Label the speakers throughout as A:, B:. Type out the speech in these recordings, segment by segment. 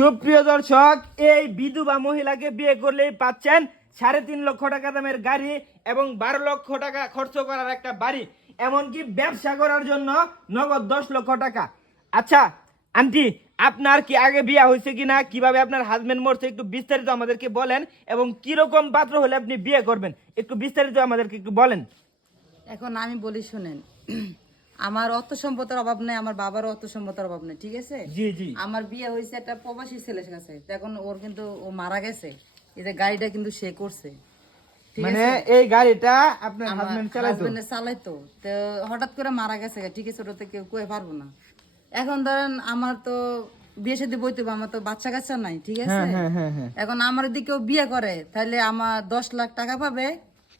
A: সুপ্রিয় দর্শক, এই বিধবা মহিলাকে বিয়ে করলেই পাচ্ছেন সাড়ে তিন লক্ষ টাকা দামের গাড়ি এবং বারো লক্ষ টাকা খরচ করার একটা বাড়ি। এমনকি ব্যবসা করার জন্য নগদ দশ লক্ষ টাকা। আচ্ছা আন্টি, আপনার কি আগে বিয়ে হয়েছে কিনা? কীভাবে আপনার হাজবেন্ড মরছে একটু বিস্তারিত আমাদেরকে বলেন এবং কীরকম পাত্র হলে আপনি বিয়ে করবেন? একটু বিস্তারিত আমাদেরকে একটু বলেন।
B: এখন আমি বলি শুনেন। আমার অর্থ সম্পদের অভাব নেই আমার বাবারও অর্থ সম্পদের অভাব নেই ঠিক আছে?
A: জি জি।
B: আমার বিয়ে হয়েছে একটা প্রবাসী ছেলের কাছে এখন ওর কিন্তু ও মারা গেছে এই যে গাড়িটা কিন্তু সে করছে
A: মানে এই গাড়িটা আপনার হাজবেন্ড চালাইতো?
B: চালাইতো তো হঠাৎ করে মারা গেছে ঠিক আছে? ওটা তো কেউ কয়ে পারব না। এখন ধরেন আমার তো বিয়ে সাথে বইতে আমার তো বাচ্চা কাচ্চা নাই ঠিক আছে?
A: হ্যাঁ হ্যাঁ হ্যাঁ।
B: এখন আমার বিয়ে করে তাহলে আমার দশ লাখ টাকা পাবে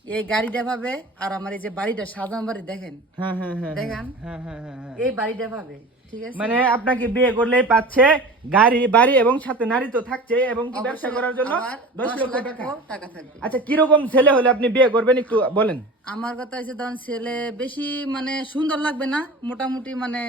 B: এই গাড়িটা পাবে আর আমার এই যে বাড়িটা সাজান বাড়ি দেখেন?
A: হ্যাঁ হ্যাঁ হ্যাঁ
B: দেখেন। এই বাড়িটা পাবে
A: মানে আপনাকে বিয়ে করলেই পাচ্ছে গাড়ি বাড়ি এবং সাথে নারী তো থাকছে এবং কি ব্যবসা করার জন্য দশ লক্ষ টাকা।
B: টাকা
A: আচ্ছা কীরকম ছেলে হলে আপনি বিয়ে করবেন একটু বলেন?
B: আমার কথা হচ্ছে ধরেন ছেলে বেশি মানে সুন্দর লাগবে না মোটামুটি মানে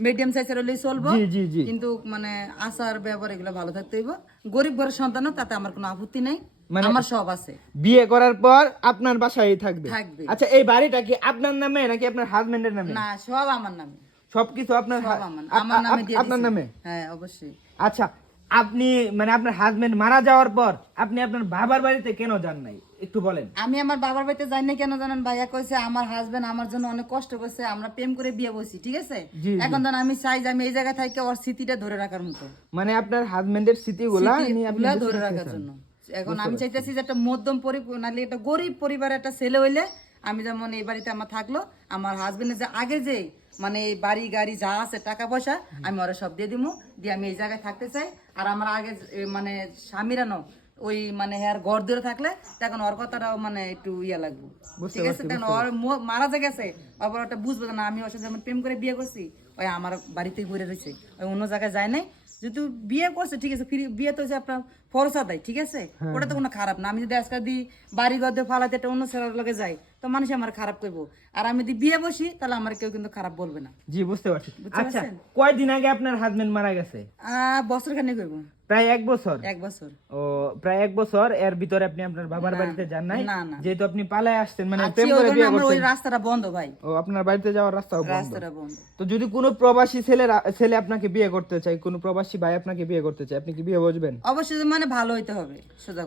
B: মিডিয়াম সাইজের হলেই চলবো।
A: জি জি জি।
B: কিন্তু মানে আচার ব্যবহার এগুলো ভালো থাকতে হইব। গরিব ঘরের সন্তানও তাতে আমার কোনো আপত্তি নাই।
A: মানে-
B: আমার সব আছে।
A: বিয়ে করার পর আপনার বাসায় থাকবে?
B: থাকবে।
A: আচ্ছা এই বাড়িটা কি আপনার নামে নাকি আপনার হাজবেন্ডের নামে?
B: না সব আমার নামে।
A: সবকিছু আপনার
B: আমার নামে।
A: আপ- আপনার নামে?
B: হ্যাঁ অবশ্যই।
A: আচ্ছা আপনি মানে আপনার হাজবেন্ড মারা যাওয়ার পর আপনি আপনার বাবার বাড়িতে কেন যান নাই? একটু বলেন।
B: আমি আমার বাবার বাড়িতে যাই না কেন জানেন? ভাইয়া কইছে আমার হাজবেন্ড আমার জন্য অনেক কষ্ট করছে আমরা প্রেম করে বিয়ে বসি ঠিক আছে। এখন ধরেন আমি চাই যে আমি এই জায়গায় থাকি ওর স্মৃতিটা ধরে রাখার মতো।
A: মানে আপনার হাজবেন্ডের স্মৃতিগুলা আপনি
B: ধরে রাখার জন্য। এখন আমি চাইতেছি যে একটা মধ্যম পরি নাহলে একটা গরিব পরিবারের একটা ছেলে হইলে আমি যেমন এই বাড়িতে আমার থাকল আমার হাজবেন্ডের যে আগে যে মানে বাড়ি গাড়ি যা আছে টাকা পয়সা আমি ওরা সব দিয়ে দিমু। দিয়ে আমি এই জায়গায় থাকতে চাই। আর আমার আগে মানে স্বামীরা ন ওই মানে হ্যার ঘর ধরে থাকলে তখন ওর কথাটাও মানে একটু ইয়া লাগবে। ঠিক আছে? কারণ ওর মারা যে গেছে আবার ওটা বুঝবে না আমি ওর সাথে যেমন প্রেম করে বিয়ে করছি ওই আমার বাড়িতেই ঘুরে রয়েছে। ওই অন্য জায়গায় যায় নাই। যেহেতু বিয়ে করছে ঠিক আছে ফিরি- বিয়ে তো আপনার ফরসা দেয় ঠিক আছে? ওটা তো কোনো খারাপ না। আমি যদি আজকাল দিই বাড়ি গদ্দে ফালাতে একটা অন্য ছেলের লগে যাই তো মানুষ আমার খারাপ করব আর আমি যদি বিয়ে বসি তাহলে আমার কেউ কিন্তু খারাপ বলবে না।
A: জি বুঝতে পারছি। আচ্ছা কয়দিন আগে আপনার হাজবেন্ড মারা গেছে?
B: বছর খানি করব
A: প্রায় এক বছর?
B: এক বছর।
A: ও প্রায় এক বছর এর ভিতরে আপনি আপনার বাবার বাড়িতে যান নাই। যেহেতু আপনি পালায় আসছেন মানে প্রেম করে বিয়ে
B: আমার ওই রাস্তাটা বন্ধ ভাই।
A: ও আপনার বাড়িতে যাওয়ার রাস্তাও বন্ধ।
B: রাস্তাটা বন্ধ।
A: তো যদি কোনো প্রবাসী ছেলে ছেলে আপনাকে বিয়ে করতে চায় কোনো প্রবাসী ভাই আপনাকে বিয়ে করতে চায় আপনি কি বিয়ে বসবেন?
B: অবশ্যই মানে ভালো হইতে হবে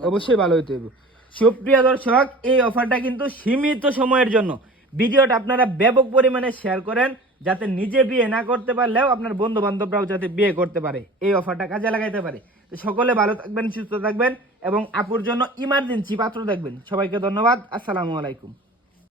A: অবশ্যই ভালো হইতে হবে সুপ্রিয় দর্শক, এই অফারটা কিন্তু সীমিত সময়ের জন্য। ভিডিওটা আপনারা ব্যাপক পরিমাণে শেয়ার করেন, যাতে নিজে বিয়ে না করতে পারলেও আপনার বন্ধু বান্ধবরাও যাতে বিয়ে করতে পারে। এই অফারটা কাজে লাগাইতে পারে। তো সকলে ভালো থাকবেন, সুস্থ থাকবেন এবং আপুর জন্য ইমার্জেন্সি পাত্র দেখবেন। সবাইকে ধন্যবাদ। আসসালামু আলাইকুম।